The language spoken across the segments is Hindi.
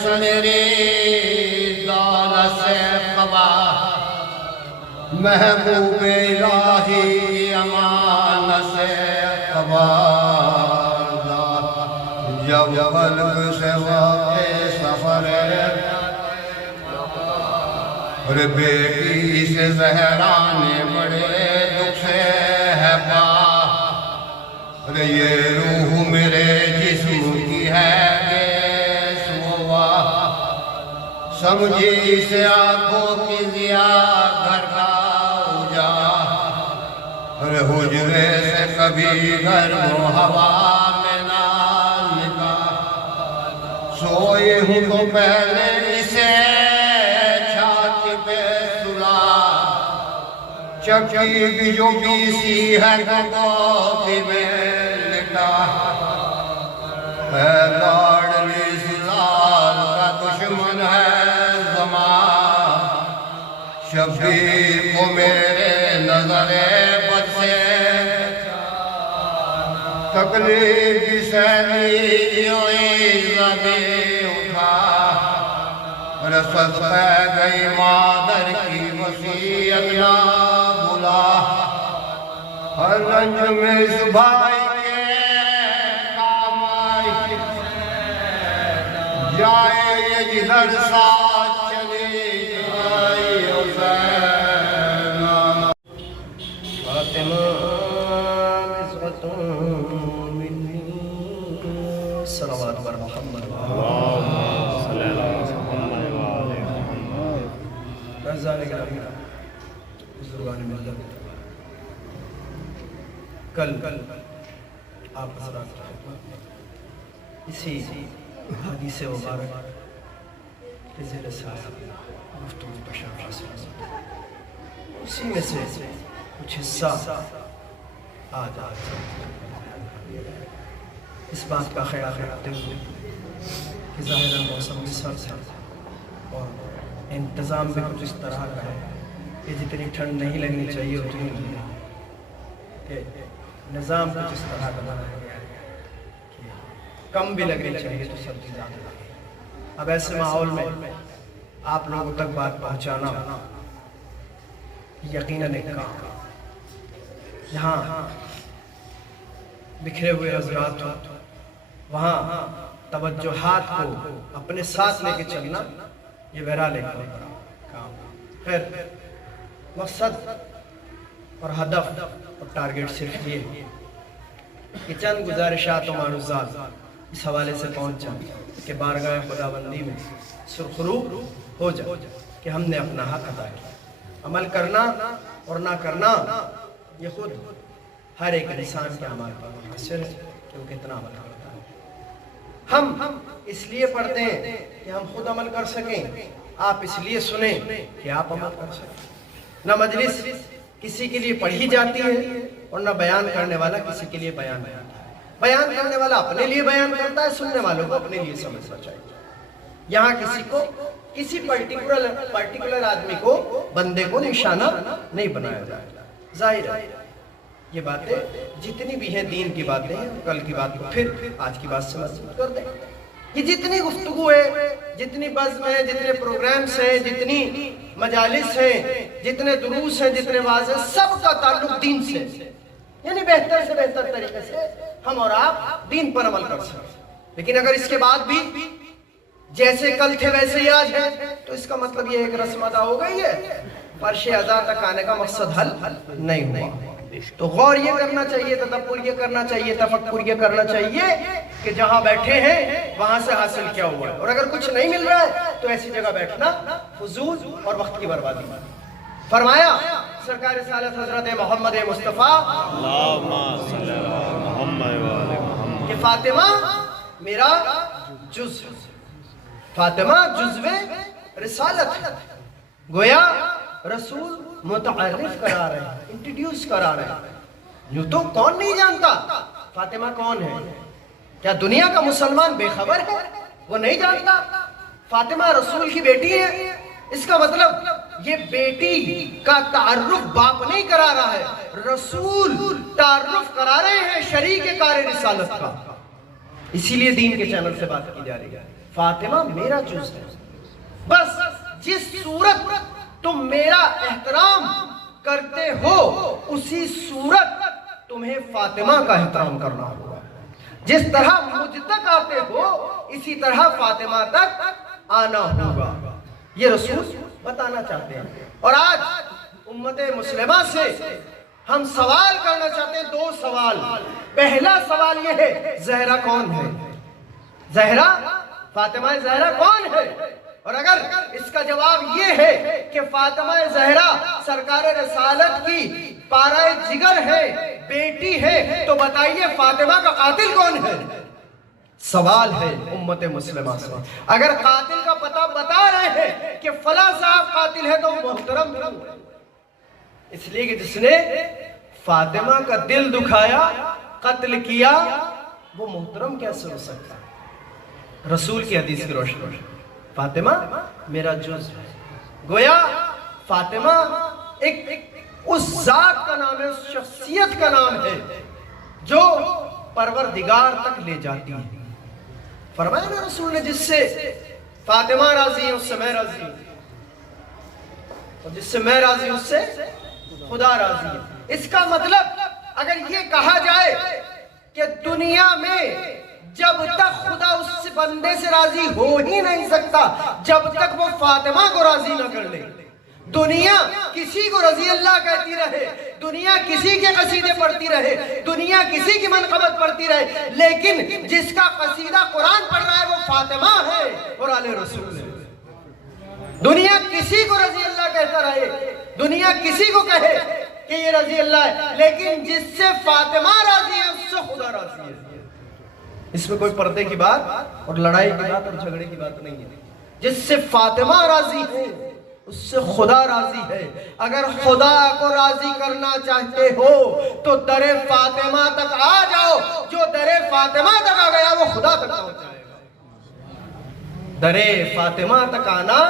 बस मेरी दौलत से क़बा, महबूब इलाही अमानत से क़बा। जब क़ल्ब से वाक़े सफ़र और बेटी से ज़हरा ने बड़े दुख से है पा। अरे ये रूह मेरे जिस्म की है बेसुआ, समझी से आँखों की ज़िया घर का उजा। अरे हुजरे से कभी घर को हवा में ना निकाल, सोई हूँ तो पहले इसे छाती पे सुला। चक्की भी जो बीसी है गोदी में लिटा, है लाडली लाल का दुश्मन है ज़मां। शबीर को मेरे नज़रे बद से तकलीफ की सहनी ज़बी उठा। रसद पै गई मादर की वसीयत ना बुला। हर रंज में इस भाई के काम आई, जाए ये जिधर साथ चली जाए हुसैन। फातिमा बिस्वतुन मिन्नी सलवात बर मोहम्मद कल आप इसी हदीस मुबारक के ज़ेरे साहब गुफ्तगू बशार हासिल, उसी में से कुछ हिस्सा आज इस बात का ख्याल रखते हुए कि ज़ाहिरन मौसम भी सर्द है और इंतज़ाम भी कुछ इस तरह का है कि जितनी ठंड नहीं लगनी चाहिए उतनी लगे, कि निज़ाम कुछ इस तरह का बनाया गया है कि कम भी लगनी चाहिए तो सर्दी ज़्यादा लगे। अब ऐसे माहौल में आप लोगों तक बात पहुंचाना यकीनन एक काम, जहाँ बिखरे हुए हज़रात हो वहाँ तवज्जुहात को अपने साथ लेके चलना ये बहरहाल एक काम। खैर मकसद और हदफ और टारगेट सिर्फ ये है कि चंद गुजारिशात और मारूज़ात इस हवाले से पहुँच जाए कि बारगाह खुदाबंदी में सुरखरू हो जाए कि हमने अपना हक अदा किया। अमल करना और ना करना ये खुद हर एक इंसान के अमल पर मुनहसर है कि वो कितना अमल करता है। हम इसलिए पढ़ते हैं कि हम खुद अमल कर सकें, आप इसलिए सुने कि आप अमल कर सकें। न मजलिस किसी के लिए पढ़ी जाती है और न बयान करने वाला किसी के लिए बयान करता है। बयान करने वाला अपने लिए बयान करता है, सुनने वालों को अपने लिए समझना चाहिए। यहाँ किसी को किसी पर्टिकुलर आदमी को, बंदे को निशाना नहीं बनाया जाएगा। जाहिर है ये बातें जितनी भी हैं दीन की बातें हैं, कल की बात को फिर आज की बात से मजबूत कर दें। ये जितनी गुफ्तगू है, जितनी बज़्म है, जितने प्रोग्राम्स हैं, जितनी मजालिस हैं, जितने दुरूस हैं, जितने वाज़ हैं, सबका ताल्लुक दीन से, यानी बेहतर से बेहतर तरीके से हम और आप दीन पर अमल कर सकते। लेकिन अगर इसके बाद भी जैसे कल थे वैसे ही आज है तो इसका मतलब ये एक रस्म अदा हो गई है, फर्श अज़ा तक आने का मकसद हल नहीं हुआ। तो गौर ये करना चाहिए, तदब्बुर ये करना चाहिए, तफक्कुर ये करना चाहिए कि जहां बैठे हैं वहां से हासिल क्या हुआ है। और अगर कुछ नहीं मिल रहा है तो ऐसी जगह बैठना फजूल और वक्त की बर्बादी। फरमाया सरकार रिसालत हजरत मोहम्मद मुस्तफ़ा कि फातिमा मेरा जुज़, फातिमा जुज़्वे रिसालत, गोया रसूल मुतअर्रिफ करा रहे हैं, इंट्रोड्यूस करा रहे हैं। यूं तो कौन नहीं जानता फातिमा कौन है? क्या दुनिया का मुसलमान बेखबर है? वो नहीं जानता फातिमा रसूल की बेटी है। इसका मतलब ये बेटी का तारुफ बाप नहीं करा रहा है, रसूल तारुफ करा रहे हैं शरीक कार रिसालत का। इसीलिए दीन के चैनल से बात की जा रही है। फातिमा मेरा जुज़ है। बस जिस सूरत तुम मेरा एहतराम करते हो उसी सूरत तुम्हें फातिमा का एहतराम करना होगा। जिस तरह मुझ तक आते हो इसी तरह फातिमा तक आना होगा। ये रसूल बताना चाहते हैं। और आज उम्मत मुस्लिमा से हम सवाल करना चाहते हैं, दो सवाल। पहला सवाल ये है, ज़हरा कौन है? ज़हरा, फातिमा ज़हरा कौन है? और अगर इसका जवाब ये है कि फातिमा ज़हरा सरकार रसालत की पाराए जिगर है, बेटी है, तो बताइए फातिमा का कातिल कौन है? सवाल है उम्मत मुस्लिमा से। अगर कातिल का पता बता रहे हैं कि फला साहब कातिल है तो मोहतरम है, इसलिए कि जिसने फातिमा का दिल दुखाया, कत्ल किया, वो मोहतरम कैसे हो सकता है? रसूल की हदीस की रोशनी, फातिमा मेरा जुज़ है। गोया फातिमा एक उस जात का नाम है, उस शख्सियत का नाम है जो परवरदिगार तक ले जाती है। फरमाया ना रसूल ने, जिससे फातिमा राजी है उससे मैं राजी हूं, और जिससे मैं राजी हूं उससे खुदा राजी है। इसका मतलब अगर ये कहा जाए कि दुनिया में जब तक खुदा उस बंदे से राजी हो ही नहीं सकता जब तक वो फातिमा को राजी ना कर ले। दुनिया किसी को रजी अल्लाह कहती रहे, दुनिया किसी के कसीदे पढ़ती रहे, दुनिया किसी की मनक़बत पढ़ती रहे, लेकिन जिसका कसीदा कुरान पढ़ रहा है वो फातिमा है और आले रसूल है। दुनिया किसी को रजी अल्लाह कहता रहे, दुनिया किसी को कहे कि ये रजी अल्लाह है, लेकिन जिससे फातिमा राजी है उससे खुदा राजी है। इसमें कोई पर्दे की बात और लड़ाई की बात और झगड़े की बात नहीं है। जिससे फातिमा राजी है उससे खुदा राजी है। अगर खुदा को राजी करना चाहते हो तो दरे फातिमा तक आ जाओ। जो दरे फातिमा तक आ गया वो खुदा तक पहुंच जाएगा। दरे फातिमा तक आना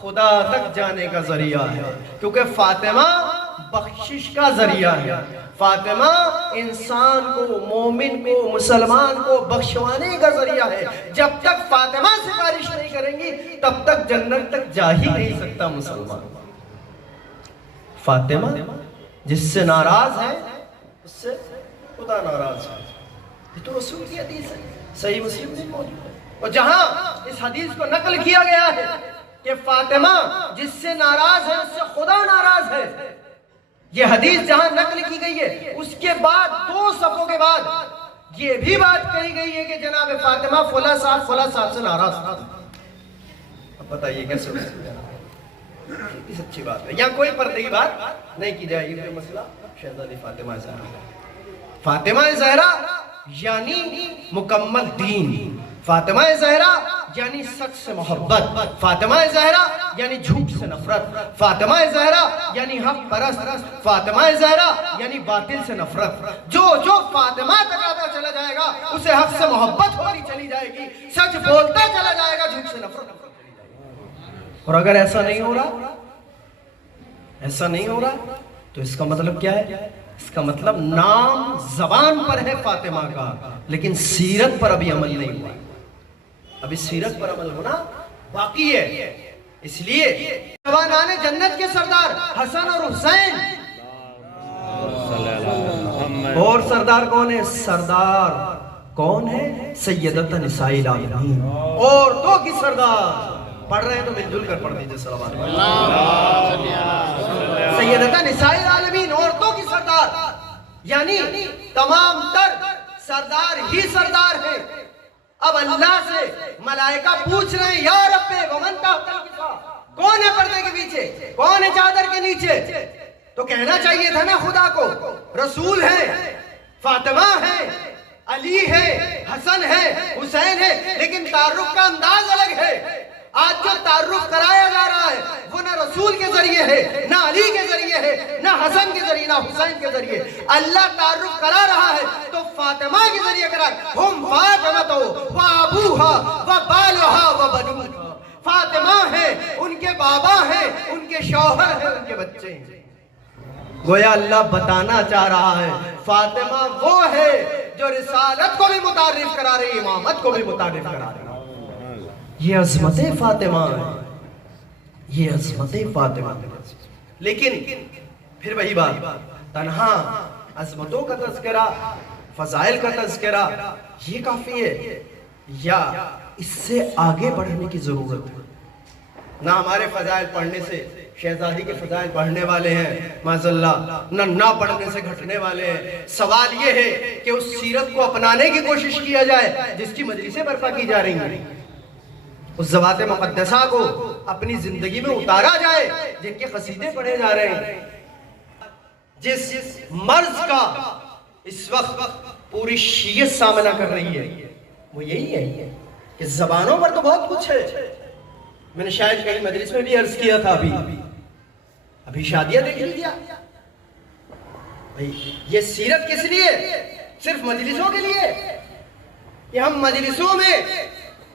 खुदा तक जाने का जरिया है, क्योंकि फातिमा बख्शिश का जरिया है। फातिमा इंसान को, मोमिन को, मुसलमान को बख्शवाने का जरिया है। जब तक फातिमा सिफारिश नहीं करेंगी तब तक जन्नत तक जा ही नहीं सकता मुसलमान। फातिमा जिससे नाराज है उससे खुदा नाराज है। ये तो रसूल की हदीस है, सही मुस्लिम में मौजूद है। और जहां इस हदीस को नकल किया गया है कि फातिमा जिससे नाराज है उससे खुदा नाराज है, ये हदीस जहां नकल की गई है उसके बाद 2 सफ़ों के बाद ये भी बात कही गई है कि जनाब फातिमा फला साहब से नाराज था। अब बताइए कैसे हो सकता है? सच्ची बात है, यहाँ कोई पर्दे की बात नहीं की जाएगी। ये मसला शहजादी फातिमा ज़हरा, फातिमा ज़हरा यानी मुकम्मल दीन, फातिमा ज़हरा यानी सच से मोहब्बत, फातिमा ज़हरा यानी झूठ से नफरत, फातिमा ज़हरा यानी हक परस्त, फातिमा ज़हरा यानी बातिल से नफरत। जो फातिमा तक आता चला जाएगा उसे हक से मोहब्बत होती चली जाएगी, सच बोलता चला जाएगा, झूठ से नफरत चली जाएगी। और अगर ऐसा नहीं हो रहा, ऐसा नहीं हो रहा तो इसका मतलब क्या है? इसका मतलब नाम जबान पर है फातिमा का, लेकिन सीरत पर अभी अमल नहीं हुआ। अभी सीरत पर अमल होना बाकी है। इसलिए जवानाने जन्नत के सरदार हसन और हुसैन, और सरदार कौन है? सरदार कौन है? सैयदत निसाइल आलमीन, औरतों की सरदार। पढ़ रहे हैं तो मिलजुल कर पढ़ दीजिए सलावत। सैयदत निसाइल आलमीन, औरतों की सरदार, यानी तमाम तर सरदार ही सरदार है। अब अल्लाह से मलाइका पूछ रहे हैं, या रब्बे वमन तहतल किसा, कौन है पर्दे के पीछे, कौन है चादर के नीचे? तो कहना चाहिए था ना खुदा को रसूल है, फातिमा है, अली है, हसन है, हुसैन है, लेकिन तारुफ का अंदाज अलग है। आज जो तारुफ कराया जा रहा है वो ना रसूल के जरिए है, ना अली के जरिए है, ना हसन के जरिए, ना हुसैन के जरिए। अल्लाह तारुफ करा रहा है तो फातिमा के जरिए करा। हम फातिमा व अबूहा व बालहा व बनूहा, फातिमा है, उनके बाबा है, उनके शौहर है, उनके बच्चे हैं। गोया अल्लाह बताना चाह रहा है फातिमा वो है जो रिसालत को भी मुतारिफ करा रही है, इमामत को भी मुतारिफ करा रही है। ये अज़मत फातिमा है, ये अज़मत फातिमा। लेकिन फिर वही बात, तन्हा अज़मतों का तज़किरा, फ़ज़ाइल का तज़किरा ये काफ़ी है या इससे आगे बढ़ने की ज़रूरत है? ना हमारे फ़ज़ाइल पढ़ने से शहज़ादी के फ़ज़ाइल पढ़ने वाले हैं माज़अल्लाह, ना पढ़ने से घटने वाले हैं। सवाल ये है कि उस सीरत को अपनाने की कोशिश किया जाए जिसकी मजलिसें बर्पा की जा रही हैं, उस ज़वात मुक़द्दसा को अपनी ज़िंदगी में उतारा जाए जिनके क़सीदे पढ़े जा रहे हैं। जिस मर्ज का इस वक्त पूरी शीयत सामना कर रही है वो यही है कि ज़बानों पर तो बहुत कुछ है। मैंने शायद कहीं मजलिस में भी अर्ज किया था, अभी शादियां देख लीजिए भाई। ये सीरत किस लिए? सिर्फ मजलिसों के लिए कि हम मजलिसों में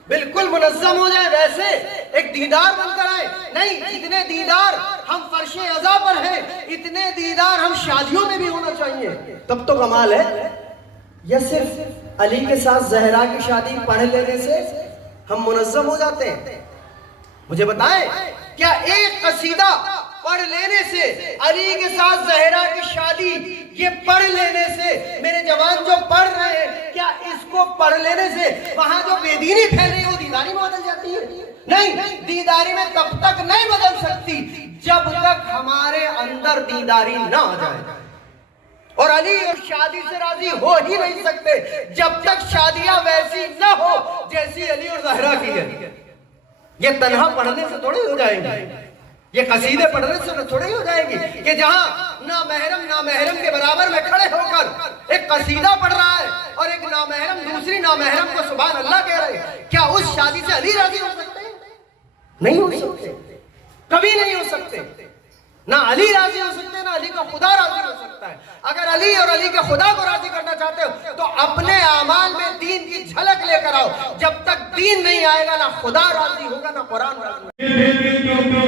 बिल्कुल मुनज़्ज़म हो जाए, वैसे एक दीदार बनकर आए? नहीं, इतने दीदार हम फर्शे अज़ा पर हैं, इतने दीदार हम शादियों में भी होना चाहिए, तब तो कमाल है। या सिर्फ अली के साथ ज़हरा की शादी पढ़ लेने से हम मुनज़्ज़म हो जाते हैं? मुझे बताएं, क्या एक कसीदा पढ़ लेने से, अली के साथ ज़हरा की शादी ये पढ़ लेने से, मेरे जवान जो पढ़ रहे हैं, क्या इसको पढ़ लेने से वहां जो बेदीनी फैल रही है वो दीदारी में बदल जाती है? नहीं, दीदारी में तब तक नहीं बदल सकती जब तक हमारे अंदर दीदारी ना आ जाए। और अली और शादी से राजी हो ही नहीं सकते जब तक शादियां वैसी ना हो जैसी अली और ज़हरा की है। ये तन्हा पढ़ने से थोड़ी हो जाएंगे, ये कसीदे पढ़ने से थोड़ी हो जाएंगी कि जहां ना महरम के बराबर में खड़े होकर एक कसीदा पढ़ रहा है और एक नामहरम दूसरी नामहरम को सुभान अल्लाह कह रहे हैं। क्या उस शादी से अली राजी हो सकते हैं? नहीं हो सकते, कभी नहीं हो सकते। ना अली राजी हो सकते, ना अली का खुदा राजी हो सकता है। अगर अली और अली के खुदा को राजी करना चाहते हो तो अपने आमाल में दीन की झलक लेकर आओ। जब तक दीन नहीं आएगा ना खुदा राजी होगा ना कुरान राजी होगा।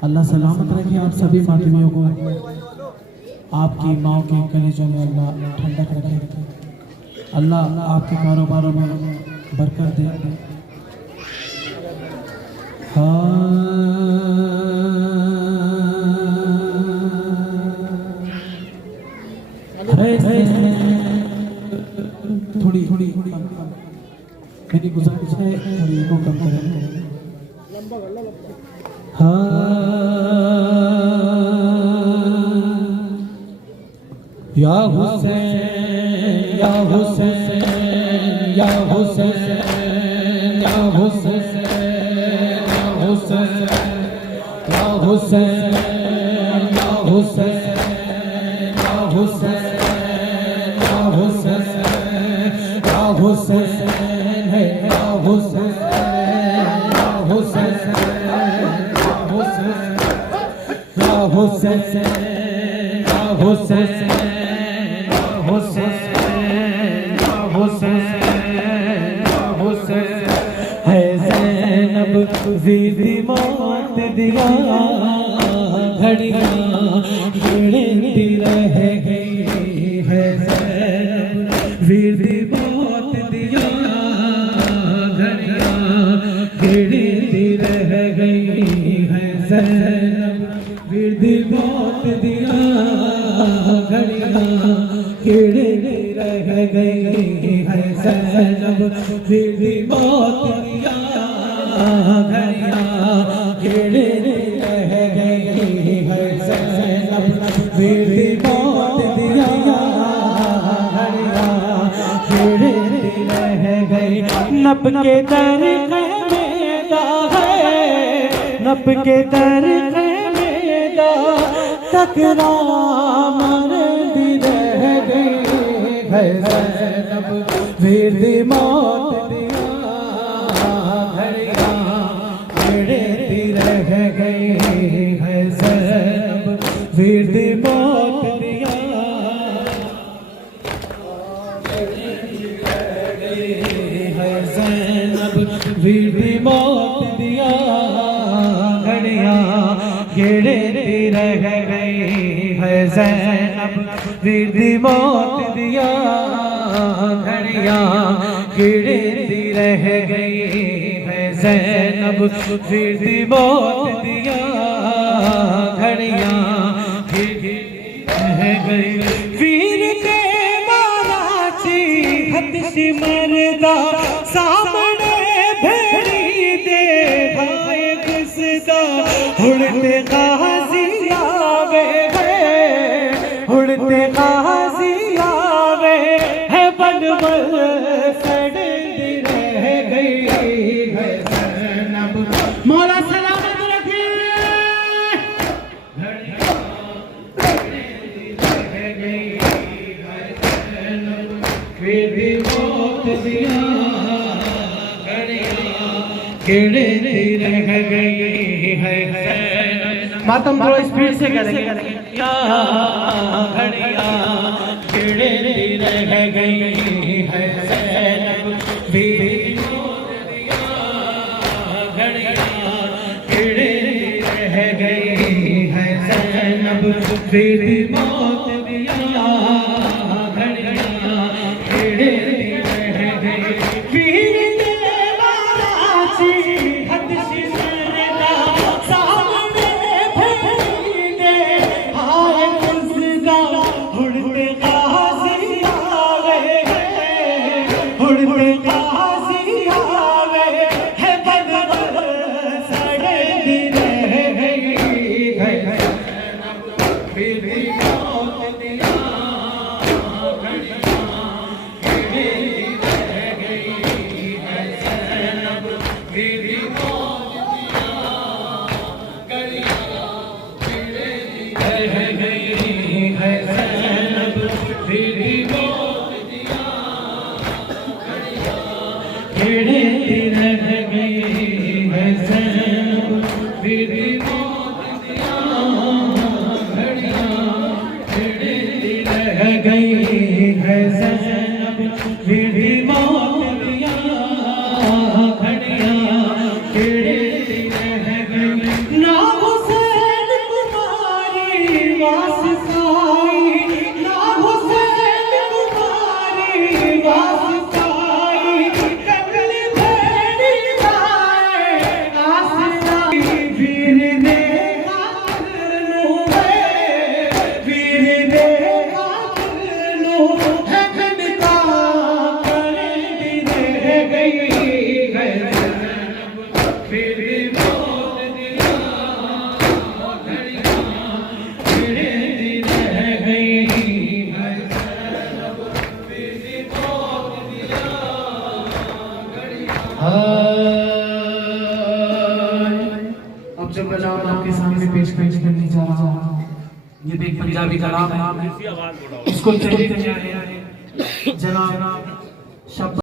अल्लाह सलामत रखे आप सभी मातमियों को। आपकी माँ के कलेजों में अल्लाह ठंडक रखे, अल्लाह आपके कारोबारों में बरकत दे। थोड़ी थोड़ी मेरी गुजारिश है, थोड़ी को कम करें। या हुसैन या हुसैन या हुसैन या हुसैन या हुसैन या हुसैन या हुसैन या हुसैन या हुसैन या हुसैन है या हुसैन या हुसैन या हुसैन या हुसैन या हुसैन ज़ीदी मौत दिया घड़ियाँ गिरती रह गई है ज़ैनब, ज़ीदी मौत दिया घड़ियाँ गिरती रह गई है ज़ैनब, ज़ीदी मौत दिया घड़ियाँ गिरती रह गई है ज़ैनब, ज़ीदी मौत दिया घड़ियाँ गिरती रह गई है ज़ैनब, ज़ीदी मौत दिया घड़ियाँ गिरती रह गई। नब के दर मेदा है, नब के दर मेदा तकरा मरदी रह गई है ज़ैनब, ज़ीदी मौत दिया गिरती रह गई है ज़ैनब, ज़ीदी मौत दिया गिरती रह गई है ज़ैनब, ज़ीदी मौत दिया घड़ियाँ गिरती रह गई है ज़ैनब, ज़ीदी मौत दिया घड़ियाँ गिरती रह गई है ज़ैनब, ज़ीदी मौत दिया घड़ियाँ गिरती रह गई। वीर के माराची हद सिमरदा सामने भेड़ी दे भाई गुस्दा, उड़ते गाज़ी आवे है, उड़ते गाज़ी आवे है, बनबल सड़ती रह गई है ज़ैनब, मौला सलामत रखे। रह गई है ज़ैनब, ज़ीदी मौत दिया घड़ियाँ गिरती रह गई है ज़ैनब। मातम थोड़ा स्पीड से करेंगे। या घड़ियाँ गिरती रह गई है ज़ैनब, ज़ीदी मौत दिया घड़ियाँ गिरती रह गई है ज़ैनब, ज़ीदी मौत दिया घड़ियाँ गिरती रह गई। वीर के माराची हद सिमरदा सामने भेड़ी दे हाय गुस्दा, उड़ते गाज़ी आवे है, उड़ते गाज़ी आवे है, बनबल सड़ती रह गई है ज़ैनब, ज़ीदी मौत अब जो कलाम आपके सामने पेश करने जा रहा हूँ, ये भी एक पंजाबी कलाम है। इसको जनाब शब्द